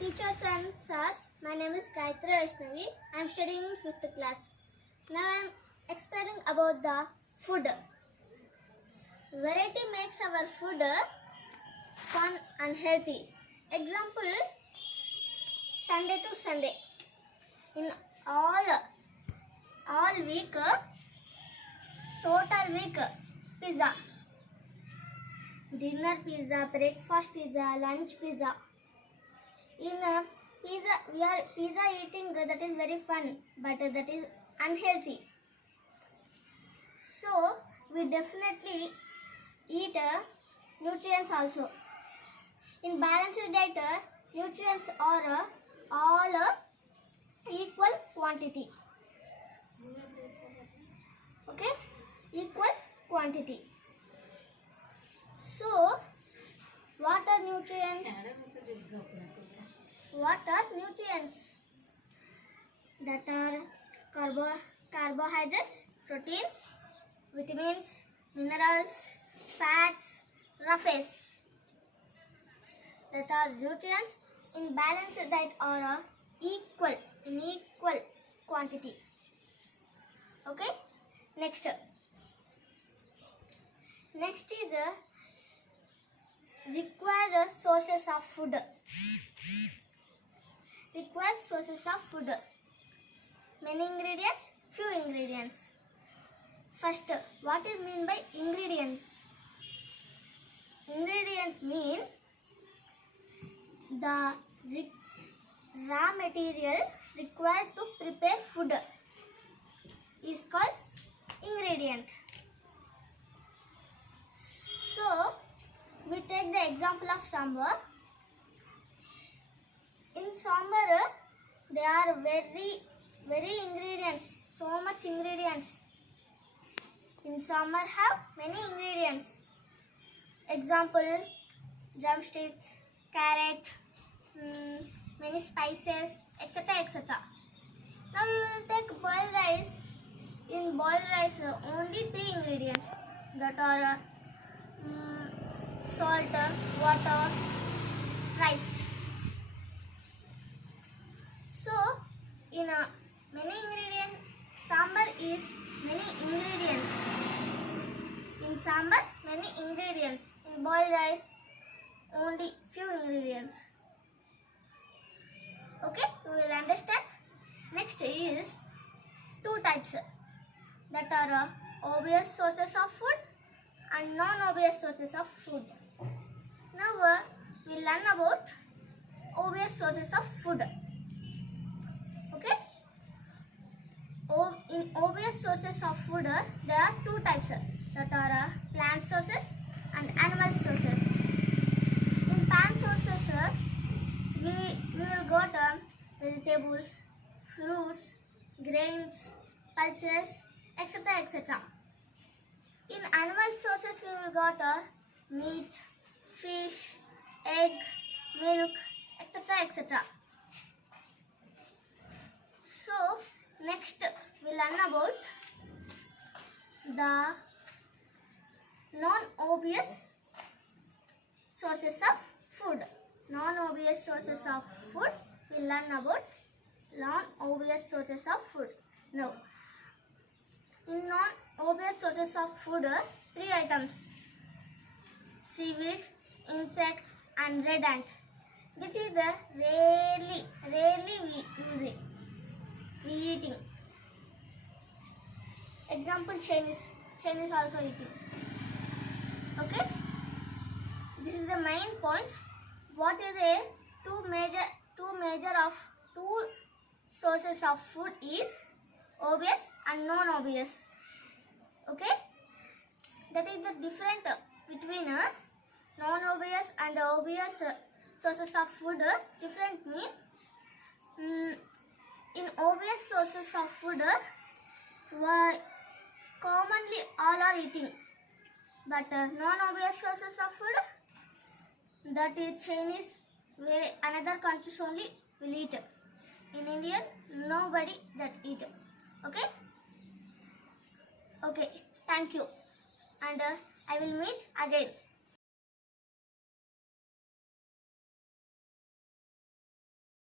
Teachers and sirs, my name is Gayatri Vaishnavi. I am studying in 5th class. Now I am explaining about the food. Variety makes our food fun and healthy. Example, Sunday to Sunday. In all week, total week, pizza. Dinner pizza, breakfast pizza, lunch pizza. In pizza, we are pizza eating that is very fun, but that is unhealthy. So we definitely eat nutrients also. In balanced diet, nutrients are all equal quantity. Okay, equal quantity. So what are nutrients? What are nutrients? That are carbohydrates, proteins, vitamins, minerals, fats, roughes. That are nutrients in balanced diet are equal in equal quantity. Okay. Next is required sources of food. Required sources of food. Many ingredients, few ingredients. First, what is mean by ingredient? Ingredient mean the raw material required to prepare food is called ingredient. So, we take the example of sambar. In sambar, there are very ingredients, so much ingredients. In sambar have many ingredients. Example, drumsticks, carrot, many spices, etc. etc. Now we will take boiled rice. In boiled rice, only 3 ingredients that are salt, water, rice. So, in many ingredients, sambar is many ingredients. In sambar, many ingredients. In boiled rice, only few ingredients. Okay, you will understand. Next is 2 types that are obvious sources of food and non-obvious sources of food. Now we will learn about obvious sources of food. Okay? In obvious sources of food, there are 2 types that are plant sources and animal sources. In plant sources, we will got vegetables, fruits, grains, pulses, etc. etc. In animal sources, we will got meat, fish, egg, milk, etc. etc. So, next we learn about the non-obvious sources of food. Non-obvious sources of food, we learn about non-obvious sources of food. Now, in non-obvious sources of food, 3 items: seaweed, insects, and red ant. That is rarely we use it. We eating. Example, Chinese also eating. Okay. This is the main point. What is the two sources of food is obvious and non-obvious. Okay. That is the difference between non-obvious and obvious sources of food. Different mean in obvious sources of food, commonly all are eating, but non-obvious sources of food, that is Chinese, where another countries only will eat. In India, nobody that eat. Okay. Okay. Thank you, and I will meet again.